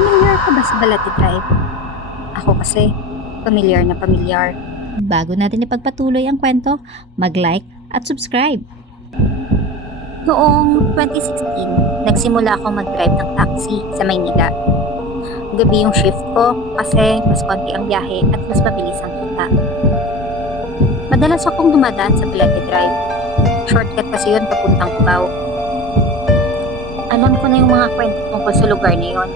Pamilyar ka ba sa Balati Drive? Ako kasi, pamilyar na pamilyar. Bago natin ipagpatuloy ang kwento, mag-like at subscribe. Noong 2016, nagsimula ako mag-drive ng taxi sa Maynila. Gabi yung shift ko kasi mas konti ang biyahe at mas mabilis ang kita. Madalas akong dumadaan sa Balati Drive. Shortcut kasi yun papuntang Cubao. Alam ko na yung mga kwento tungkol sa lugar na yun.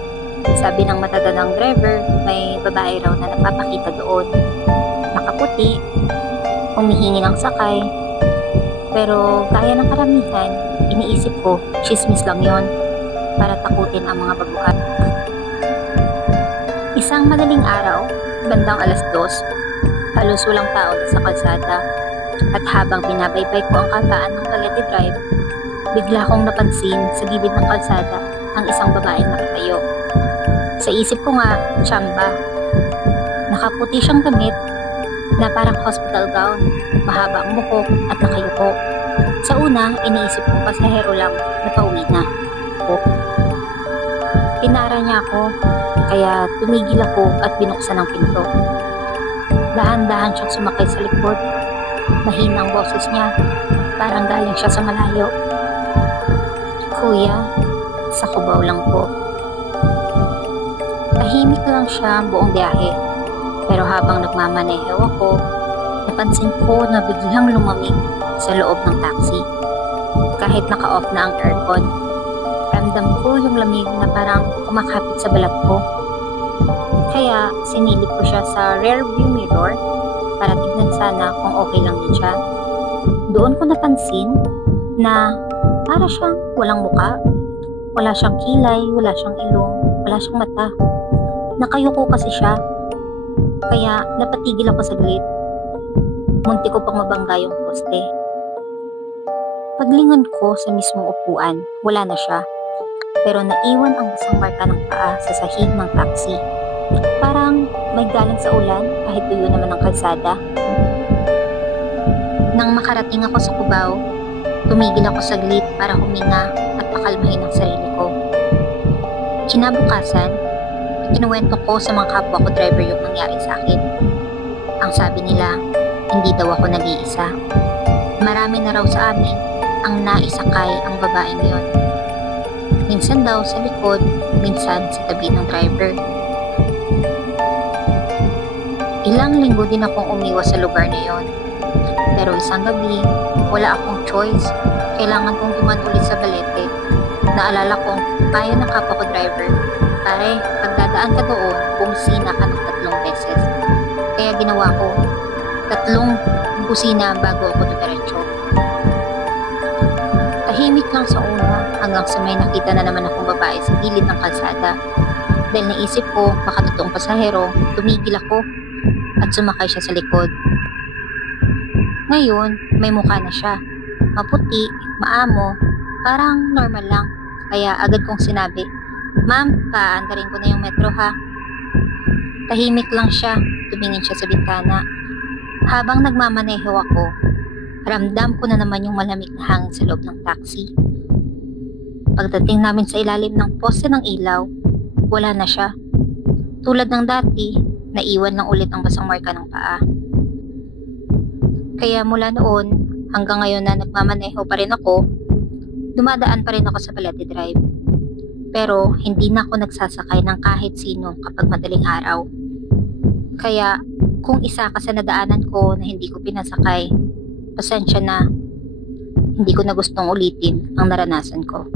Sabi ng matatandang driver, may babae raw na napapakita doon. Nakaputi, humihingi ng sakay. Pero gaya ng karamihan, iniisip ko, chismis lang yon para takutin ang mga baguhan. Isang madaling araw, bandang 2:00, halos walang tao sa kalsada. At habang binabaybay ko ang kataan ng Balati Drive, bigla kong napansin sa gilid ng kalsada ang isang babaeng nakatayo. Sa isip ko nga, tsamba. Nakaputi siyang damit na parang hospital gown, mahaba ang buhok at nakayuko. Sa una, iniisip ko pasahero lang na pauwi na. Tinara niya ako, kaya tumigil ako at binuksan ang pinto. Dahan-dahan siyang sumakay sa likod. Mahina ang boses niya, parang galing siya sa malayo. Kuya, sa Cubao lang po. Tahimik lang siya ang buong biyahe. Pero habang nagmamaneho ako, napansin ko na biglang lumamig sa loob ng taxi. Kahit naka-off na ang aircon, ramdam ko yung lamig na parang kumakapit sa balat ko. Kaya sinilip ko siya sa rear view mirror para tignan sana kung okay lang din siya. Doon ko napansin na para siyang walang muka, wala siyang kilay, wala siyang ilong, wala siyang mata. Nakayuko kasi siya. Kaya napatigil ako saglit. Munti ko pang mabangga yung poste. Paglingon ko sa mismong upuan, wala na siya. Pero naiwan ang basang marka ng paa sa sahig ng taxi. Parang may galing sa ulan kahit tuyo naman ang kalsada. Nang makarating ako sa Cubao, tumigil ako saglit para huminga at pakalmahin ang sarili ko. Kinabukasan, kinuwento ko sa mga kapwa ko driver yung nangyari sa akin. Ang sabi nila, hindi daw ako nag-iisa. Marami na raw sa amin ang naisakay ang babaeng yon. Minsan daw sa likod, minsan sa tabi ng driver. Ilang linggo din akong umiwas sa lugar na yon. Pero isang gabi, wala akong choice. Kailangan kong duman ulit sa Balete. Naalala kong payo ng kapwa ko driver, pare, pagdadaan ka doon, bumisina ka ng 3 beses. Kaya ginawa ko, 3 busina bago ako dumiretso. Tahimik lang sa una hanggang sa may nakita na naman akong babae sa gilid ng kalsada. Dahil naisip ko, baka totoong pasahero, tumigil ako at sumakay siya sa likod. Ngayon, may mukha na siya. Maputi, maamo, parang normal lang. Kaya agad kong sinabi, "Ma'am, paandarin ko na yung metro ha." Tahimik lang siya, tumingin siya sa bintana. Habang nagmamaneho ako, ramdam ko na naman yung malamig na hangin sa loob ng taxi. Pagdating namin sa ilalim ng poste ng ilaw, wala na siya. Tulad ng dati, naiwan lang ulit ang basang marka ng paa. Kaya mula noon, hanggang ngayon na nagmamaneho pa rin ako, dumadaan pa rin ako sa Balati Drive. Pero hindi na ako nagsasakay ng kahit sino kapag madaling araw. Kaya kung isa ka sa nadaanan ko na hindi ko pinasakay, pasensya na, hindi ko na gustong ulitin ang naranasan ko.